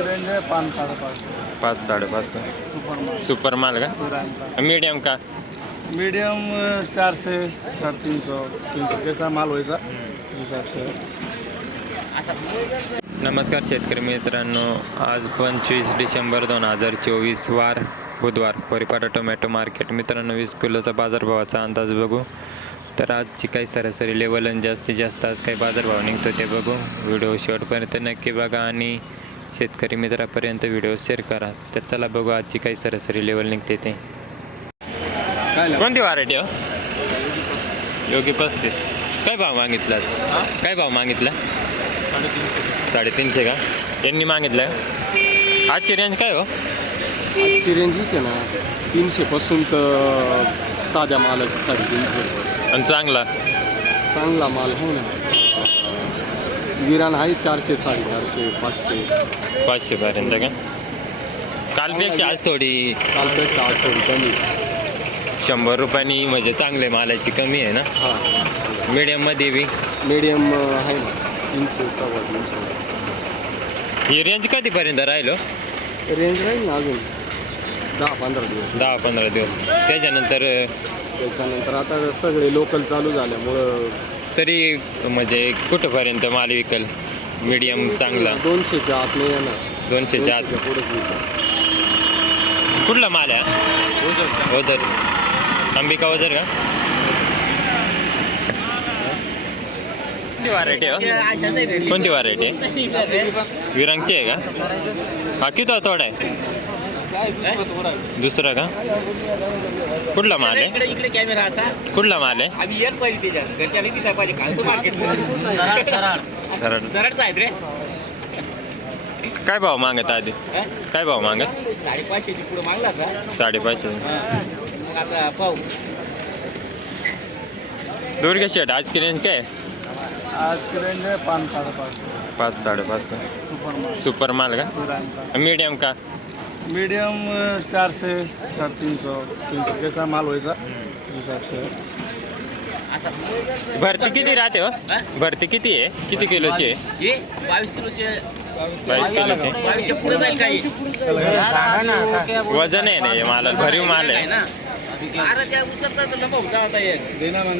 पाच साडेपाच पाच सुपर माल का मीडियम का मीडियम चारशे साडे तीनशे जैसा माल व्हायचा नमस्कार शेतकरी मित्रांनो आज पंचवीस डिसेंबर दोन हजार चोवीस वार बुधवार कोरीपाटा टोमॅटो मार्केट मित्रांनो वीस किलोचा बाजारभावाचा अंदाज बघू तर आजची काही सरासरी लेवल आणि जास्तीत जास्त आज काही बाजारभाव निघतो ते बघू व्हिडिओ शेवटपर्यंत नक्की बघा आणि शेतकरी मित्रापर्यंत व्हिडिओ शेअर करा तर चला बघू आजची काही सरासरी लेवल निघते ते कोणती व्हरायटी हो योगी पस्तीस काय भाव मागितला काय भाव मागितला साडेतीनशे का यांनी मागितलं आजची रेंज काय हो आजची रेंज हीच आहे ना तीनशेपासून तर साध्या मालाची साडेतीनशे आणि चांगला चांगला माल हो ना विरान आहे चारशे चारशे पाचशे पाचशे पर्यंत का कालपेक्षा आज थोडी कालपेक्षा आज थोडी कमी शंभर रुपयांनी म्हणजे चांगले मालाची कमी आहे ना हां मीडियममध्ये बी मीडियम आहे ना तीनशे सव्वा तीनशे ही रेंज कधीपर्यंत राहिलो रेंज राहील ना अजून दहा पंधरा दिवस दहा पंधरा दिवस त्याच्यानंतर त्याच्यानंतर आता सगळे लोकल चालू झाल्यामुळं तरी म्हणजे कुठंपर्यंत माल विकल मीडियम चांगला दोनशेच्या आत नाही येणार दोनशेच्या आत कुठला माल आहे ओझर अंबिका ओझर का कोणती व्हरायटी आहे हो? कोणती व्हरायटी आहे विरंगची आहे का बाकी तो आहे दुसरा का कुठला माल आहे इकडे कॅमेरा असा कुठला माल आहे काय भाव मागत आधी काय भाव मागत साडेपाचशेची पुढे मागला का साडेपाचशे मग दूर कशी आज की काय आज के रेंज पाच साडेपाच सुपर माल का मीडियम का मीडियम चारशे तीन सौ तीन सौ माल वैसा उस हिसाब से भरती किती राहते हो भरती किती आहे किती किलोची आहे बावीस किलो किलोची वजन आहे ना ये माल घरी माल आहे ना अरे त्या उचलता तर देना हो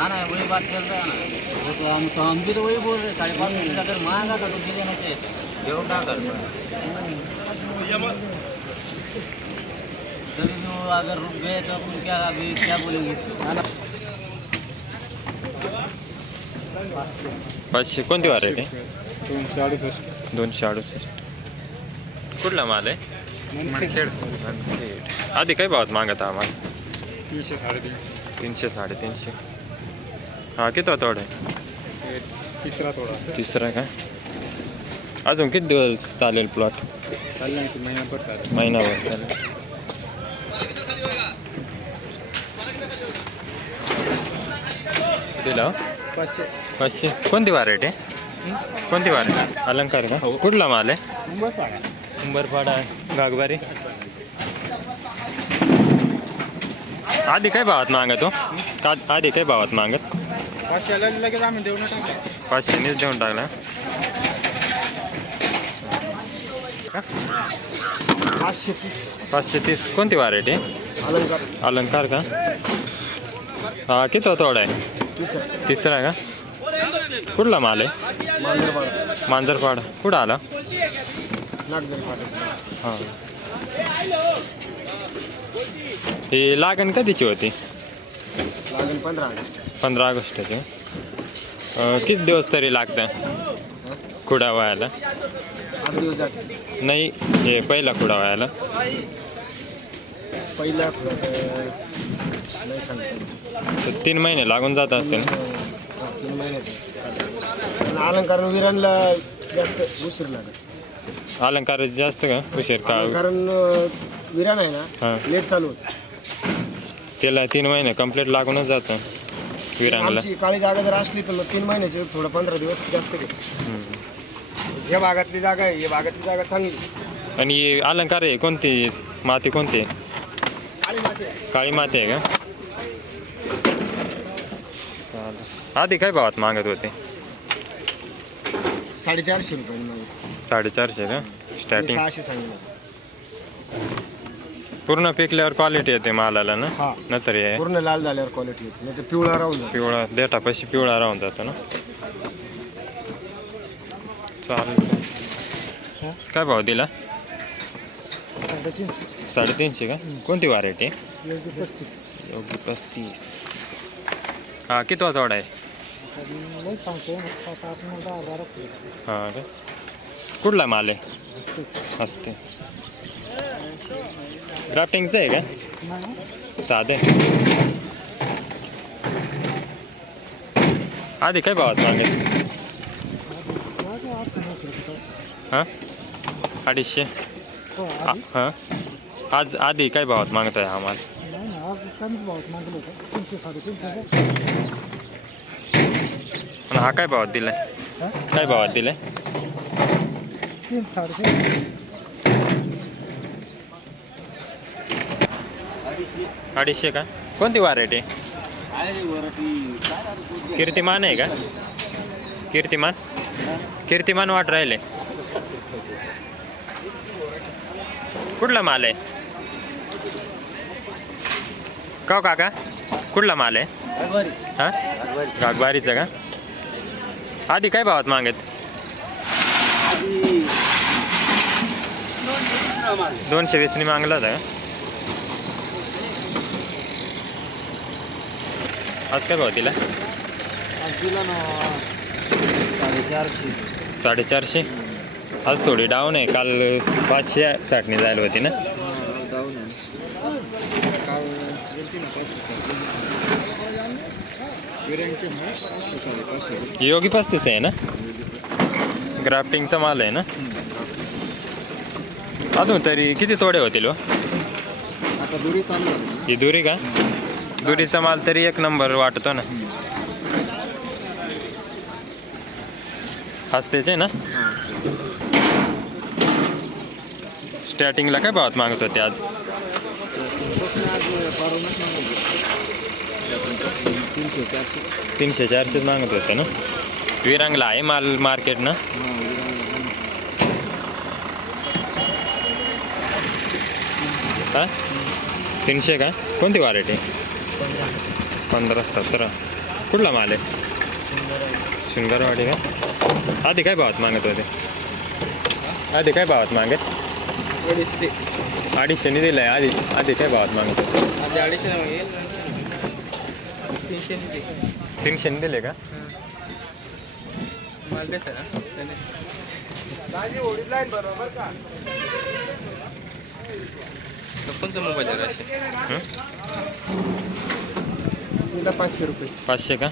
हाँ ना वही बात चल ना हो, तो तो तो वही बोल तो तो अगर रुक गए तो अपन क्या अभी क्या बोलेंगे माल आधी कई बात मागत हा माल तीनशे साढ़े तीनशे साडेतीनशे हा किती होता थोडा तीसरा का अजून किती दिवस चालेल प्लॉट महिनाभर चालेल पाचशे कोणती व्हरायटी आहे कोणती व्हरायटी अलंकार का हो. कुठला माल आहे उंबरपाडा गागबारी आधी काय भावात मागत तू का आधी काय भावात मागत पाचशे लगेच आम्ही देऊन टाकला देऊन टाकला का पाचशे तीस पाचशे तीस कोणती व्हरायटी अलंकार अलंकार का हा किती तोडा आहे तिसरा आहे का कुठला माल आहे मांजरपाडा मांजरपाड कुठं आला हा हां ही लागण कधीची होती पंधरा ऑगस्ट पंधरा ऑगस्टची किती दिवस तरी लागतं कुडा व्हायला नाही हे पहिला कुडा व्हायला पहिला तीन महिने लागून जात असते ना अलंकार जास्त उशीर अलंकार जास्त का उशीर का कारण विरान आहे ना लेट चालू त्याला तीन महिने कंप्लीट लागूनच जात विरांगला काळी जागा जर असली तर तीन महिन्याचे थोडं पंधरा दिवस जास्त घे या भागातली जागा आहे या भागातली जागा चांगली आणि अलंकार आहे कोणती माती कोणती काळी माती आहे का आधी काय भावात मागत होते साडेचारशे रुपये साडेचारशे का स्टार्टिंग पूर्ण पिकल्यावर क्वालिटी येते मालाला ना नंतर पूर्ण लाल झाल्यावर क्वालिटी येते पिवळा राहून पिवळा पिवळा पैसे पिवळा राहून जातो ना चालेल काय भाव दिला साडेतीनशे साडेतीनशे का कोणती व्हरायटी आहे योग्य पस्तीस योग्य पस्तीस हा किती वाजवडा आहे सांगतो रे कुठला माल आहे असते ग्राफ्टिंगचं आहे का साधे आधी काय भावात मागे हां अडीचशे हो, हां आज आधी काय भावात मागताय हा माल नाही आणि हा काय भावात दिलाय काय भावात दिलाय तीन अडीचशे का कोणती वरायटी कीर्तिमान आहे का कीर्तिमान कीर्तिमान वाट राहिले कुठला माल आहे का हो काका कुठला माल आहे हा गागवारीचा का आधी काय भावात मागत दोनशे वीसनी मागला होता आज काय भाव तिला साडेचारशे आज थोडी डाऊन आहे काल पाचशे साठणी जायला होती ना डाऊन आहे योगी पस्तीस आहे ना ग्राफ्टिंगचा माल आहे ना अजून तरी किती तोडे होतील हो? ही दुरी का दुरीचा माल तरी एक नंबर वाटतो ना हस्तेच आहे ना स्टार्टिंगला काय भावात मागत होते आज तीनशे चारशेच मागत होते ना विरांगला आहे माल मार्केट ना का तीनशे का कोणती व्हरायटी पंधरा सतरा कुठला माल आहे सुंदरवाडी का आधी काय भावात मागत होते आधी काय भावात मागत दीडशे अडीचशेने दिलं आहे आधी आधी काय भावात मागतो आधी अडीचशे दिले का सर का कोणचा मोबाईल आहे राशे तिला रुपये पाचशे का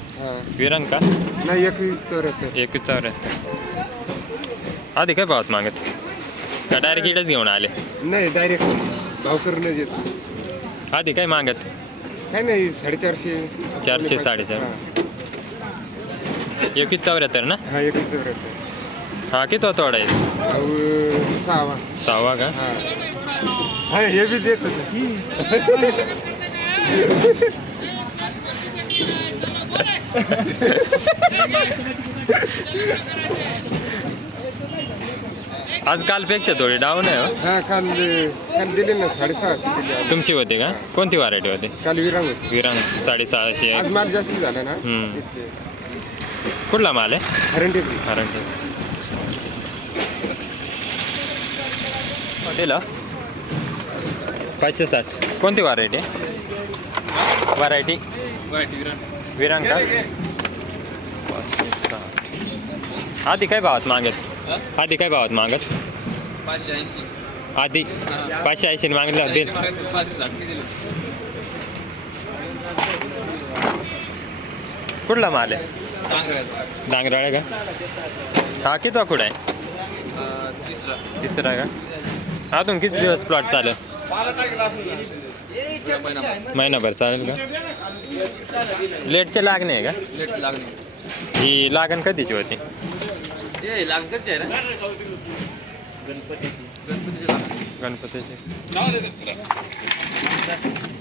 विरंग का नाही एकवीस चौऱ्याहत्तर आधी काय भावात मागत का डायरेक्ट घेऊन आले नाही डायरेक्ट भावकरनं येतो आधी काय मागत काय नाही साडेचारशे चारशे साडेचार हा. चौऱ्याहत्तर ना हा एक चौऱ्याहत्तर हा किती तोडा आहे सहावा सहावा का हा हे बी देत आज कालपेक्षा थोडी डाऊन आहे हो. हा काल काल दिले ना साडेसहाशे तुमची होते का कोणती व्हरायटी होते काल विराम होती विरांग साडेसहाशे आज माल जास्त झाला ना हम्म. इसलिए. कुठला माल आहे हरंटेकडी हरंटे हॉटेला हो. पाचशे साठ कोणती व्हरायटी आहे व्हरायटी विरांग का पाचशे साठ आधी काय भावात मागत आधी काय भावात मागत पाचशे ऐंशी आधी पाचशे ऐंशी मागितलं दिल कुठला माल आहे डांगराळ आहे का हा किती कुठं आहे तिसरा का अजून किती दिवस प्लॉट चालेल महिनाभर चालेल का लेटचे लागणे आहे का ही लागण कधीची होती ए लांकरचे आहे ना गणपतीची गणपतीचे लांकर गणपतीचे